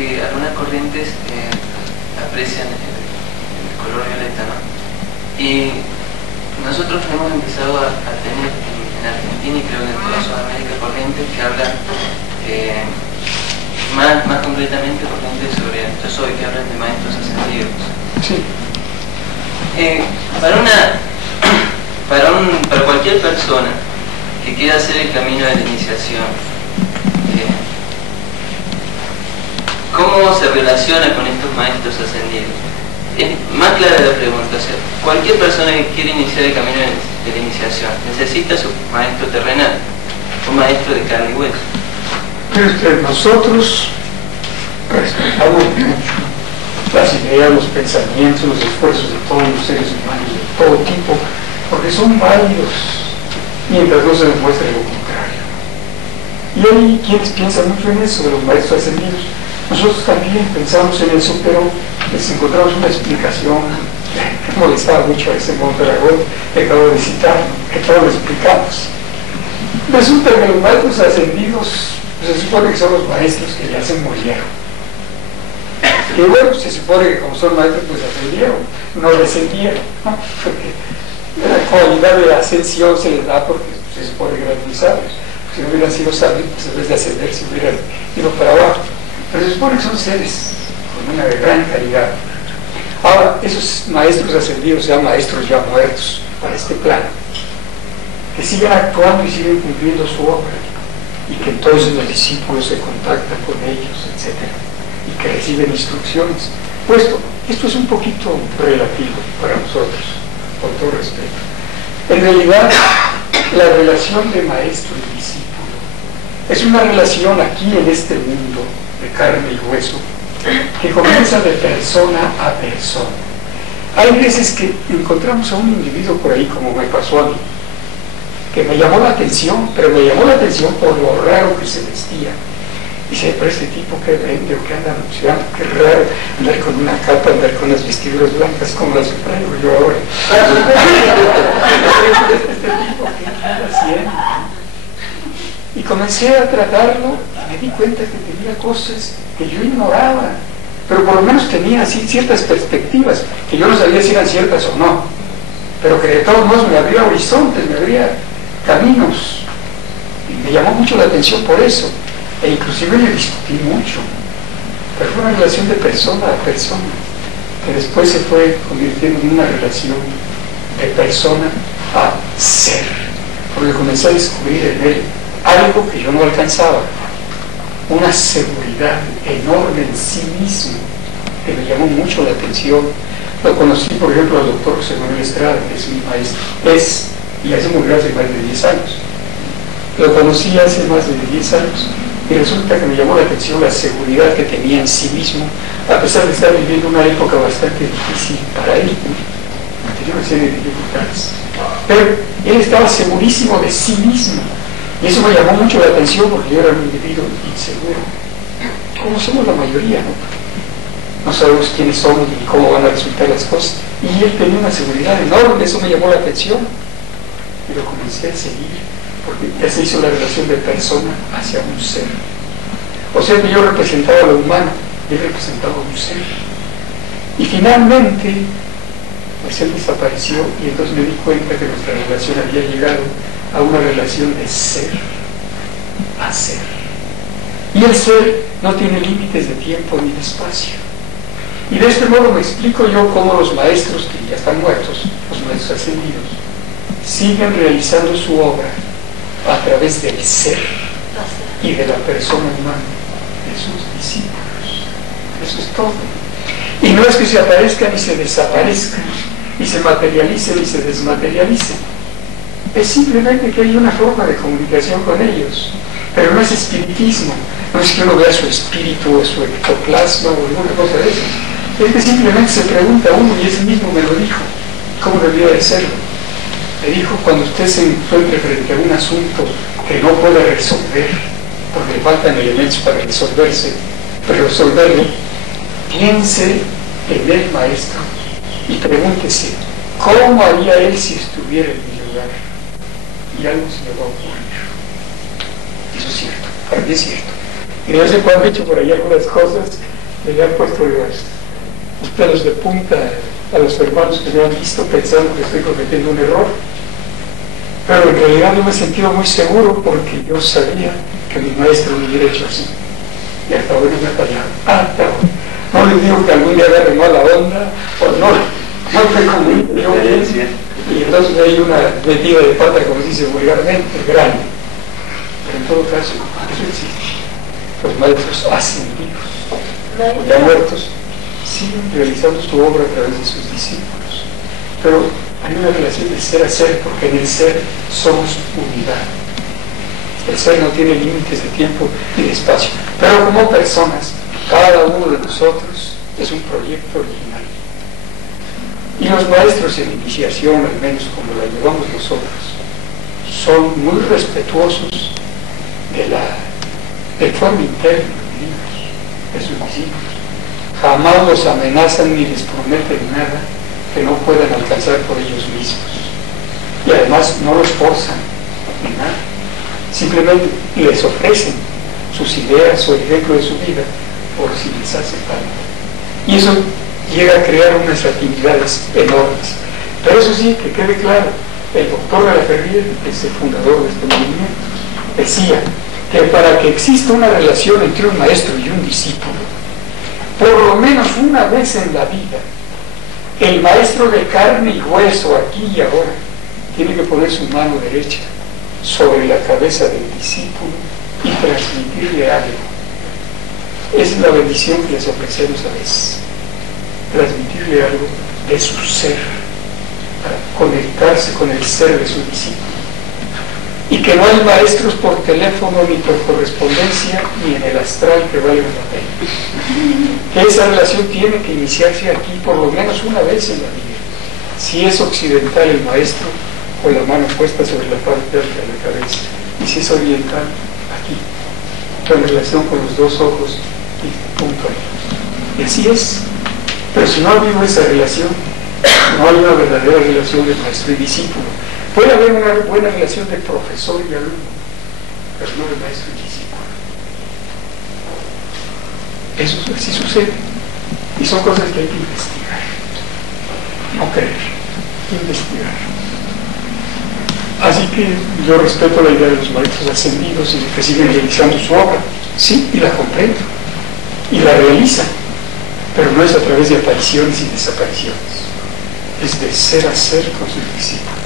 que algunas corrientes aprecian el color violeta, ¿no? Y nosotros hemos empezado a tener en Argentina y creo que en toda Sudamérica corrientes que hablan más concretamente corrientes sobre el yo soy, que hablan de maestros ascendidos. Sí. Para cualquier persona que quiera hacer el camino de la iniciación, ¿cómo se relaciona con estos maestros ascendidos? Es más clara la pregunta, o sea, cualquier persona que quiera iniciar el camino de la iniciación necesita su maestro terrenal, un maestro de carne y hueso. Pero nosotros respetamos mucho las ideas, los pensamientos, los esfuerzos de todos los seres humanos de todo tipo, porque son válidos mientras no se demuestre lo contrario. Y hay quienes piensan mucho en eso, de los maestros ascendidos. Nosotros también pensamos en eso, pero les encontramos una explicación que molestaba mucho a ese Mondragón que acabo de citar, que todo lo explicamos. Resulta que los maestros ascendidos se supone que son los maestros que ya se murieron. Y bueno, se supone que como son maestros pues ascendieron, no descendieron, ¿no? Porque la cualidad de ascensión se les da porque se supone que eran muy sabios. Si no hubieran sido sabios, pues en vez de ascender se hubieran ido para abajo. Pero se supone que son seres con una gran calidad. Ahora, esos maestros ascendidos, sean maestros ya muertos para este plano, que siguen actuando y siguen cumpliendo su obra, y que entonces los discípulos se contactan con ellos, etc., y que reciben instrucciones. Puesto, esto es un poquito relativo para nosotros, con todo respeto. En realidad, la relación de maestro y discípulo es una relación aquí en este mundo de carne y hueso, que comienza de persona a persona. Hay veces que encontramos a un individuo por ahí, como me pasó a mí, que me llamó la atención, pero me llamó la atención por lo raro que se vestía. Dice, pero este tipo que vende o que anda anunciando, qué raro andar con una capa, andar con las vestiduras blancas como las que traigo yo ahora. Este tipo, ¿qué anda haciendo? Y comencé a tratarlo y me di cuenta que tenía cosas que yo ignoraba, pero por lo menos tenía así ciertas perspectivas, que yo no sabía si eran ciertas o no, pero que de todos modos me abría horizontes, me abría caminos, y me llamó mucho la atención por eso, e inclusive le discutí mucho, pero fue una relación de persona a persona, que después se fue convirtiendo en una relación de persona a ser, porque comencé a descubrir en él algo que yo no alcanzaba, una seguridad enorme en sí mismo, que me llamó mucho la atención. Lo conocí, por ejemplo, al doctor José Manuel Estrada, que es mi maestro, y ya se murió hace más de 10 años. Lo conocí hace más de 10 años, y resulta que me llamó la atención la seguridad que tenía en sí mismo, a pesar de estar viviendo una época bastante difícil para él, tenía una serie de dificultades. Pero él estaba segurísimo de sí mismo, y eso me llamó mucho la atención porque yo era un individuo inseguro, como somos la mayoría, ¿no? No sabemos quiénes somos ni cómo van a resultar las cosas, y él tenía una seguridad enorme, eso me llamó la atención, y lo comencé a seguir, porque ya se hizo la relación de persona hacia un ser. O sea que yo representaba lo humano, y él representaba un ser. Y finalmente, pues él desapareció, y entonces me di cuenta que nuestra relación había llegado a una relación de ser a ser. Y el ser no tiene límites de tiempo ni de espacio. Y de este modo me explico yo cómo los maestros que ya están muertos, los maestros ascendidos, siguen realizando su obra a través del ser y de la persona humana, de sus discípulos. Eso es todo. Y no es que se aparezcan y se desaparezcan, y se materialicen y se desmaterialicen. Es simplemente que hay una forma de comunicación con ellos, pero no es espiritismo, no es que uno vea su espíritu o su ectoplasma o alguna cosa de eso. Es que simplemente se pregunta a uno, y ese mismo me lo dijo, ¿cómo debería de serlo? Me dijo, cuando usted se encuentre frente a un asunto que no puede resolver, porque le faltan elementos para resolverlo, piense en el maestro y pregúntese, ¿cómo haría él si estuviera en mi lugar? Y algo se le va a ocurrir. Eso es cierto, para mí es cierto. Y de vez en cuando he hecho por ahí algunas cosas, me han puesto los pelos de punta a los hermanos que me han visto pensando que estoy cometiendo un error. Pero en realidad no me he sentido muy seguro porque yo sabía que mi maestro me hubiera hecho así. Y hasta ahora no me ha fallado. No les digo que algún día agarre mala onda o no me comunique yo bien. Y entonces hay una metida de pata, como se dice vulgarmente, grande. Pero en todo caso, eso existe. Los maestros ascendidos, ya muertos, siguen realizando su obra a través de sus discípulos. Pero hay una relación de ser a ser, porque en el ser somos unidad. El ser no tiene límites de tiempo ni de espacio. Pero como personas, cada uno de nosotros es un proyecto original. Y los maestros en iniciación, al menos como la llevamos nosotros, son muy respetuosos del fuero interno de sus discípulos. Jamás los amenazan ni les prometen nada que no puedan alcanzar por ellos mismos. Y además no los forzan ni nada. Simplemente les ofrecen sus ideas o el ejemplo de su vida por si les hace falta. Y eso llega a crear unas afinidades enormes. Pero eso sí, que quede claro, el doctor de la Ferrier, que es el fundador de este movimiento, decía que para que exista una relación entre un maestro y un discípulo, por lo menos una vez en la vida, el maestro de carne y hueso, aquí y ahora, tiene que poner su mano derecha sobre la cabeza del discípulo y transmitirle algo. Esa es la bendición que les ofrecemos a veces, transmitirle algo de su ser, para conectarse con el ser de su discípulo. Y que no hay maestros por teléfono ni por correspondencia ni en el astral que valgan la pena. Que esa relación tiene que iniciarse aquí por lo menos una vez en la vida. Si es occidental el maestro, con la mano puesta sobre la parte alta de la cabeza. Y si es oriental, aquí, en relación con los dos ojos y punto ahí. Y así es. Pero si no ha habido esa relación, no hay una verdadera relación de maestro y discípulo. Puede haber una buena relación de profesor y alumno, pero no de maestro y discípulo. Eso sí sucede. Y son cosas que hay que investigar. No creer, investigar. Así que yo respeto la idea de los maestros ascendidos y de que siguen realizando su obra. Sí, y la comprendo. Y la realizan. Pero no es a través de apariciones y desapariciones. Es de ser a ser con sus discípulos.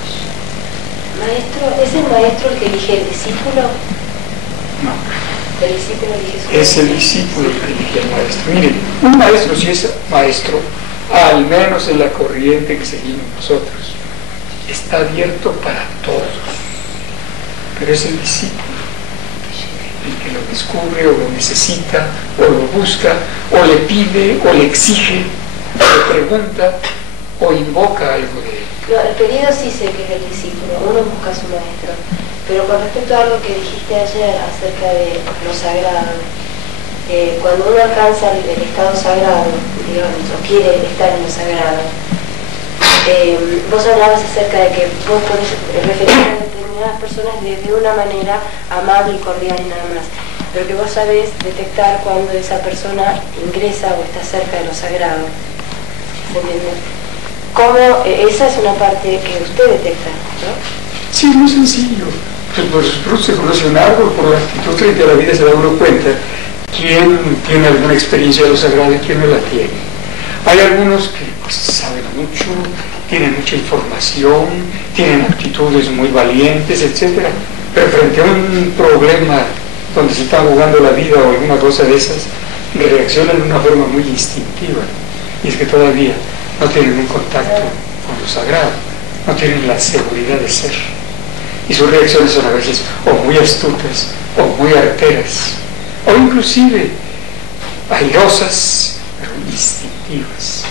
Maestro, ¿es el maestro el que elige el discípulo? No. ¿El discípulo elige su Es el discípulo el que elige al maestro. Miren, un maestro, si es maestro, al menos en la corriente que seguimos nosotros, está abierto para todos. Pero es el discípulo el que lo descubre, o lo necesita, o lo busca, o le pide, o le exige, o le pregunta, o invoca algo de él. No, el pedido sí sé que es el discípulo, uno busca a su maestro, pero con respecto a algo que dijiste ayer acerca de lo sagrado, cuando uno alcanza el estado sagrado, digamos, o quiere estar en lo sagrado, vos hablabas acerca de que vos podés referir a determinadas personas de una manera amable y cordial y nada más, pero que vos sabés detectar cuando esa persona ingresa o está cerca de lo sagrado. ¿Se entiende? ¿Cómo? Esa es una parte que usted detecta, ¿no? Sí, muy sencillo. Pues por se conoce un árbol, por la actitud frente a la vida se da uno cuenta quién tiene alguna experiencia de lo sagrado y quién no la tiene. Hay algunos que pues, saben mucho, tienen mucha información, tienen actitudes muy valientes, etc. Pero frente a un problema donde se está jugando la vida o alguna cosa de esas, reaccionan de una forma muy instintiva. Y es que todavía no tienen un contacto con lo sagrado, no tienen la seguridad de ser. Y sus reacciones son a veces o muy astutas, o muy arteras, o inclusive airosas, pero instintivas.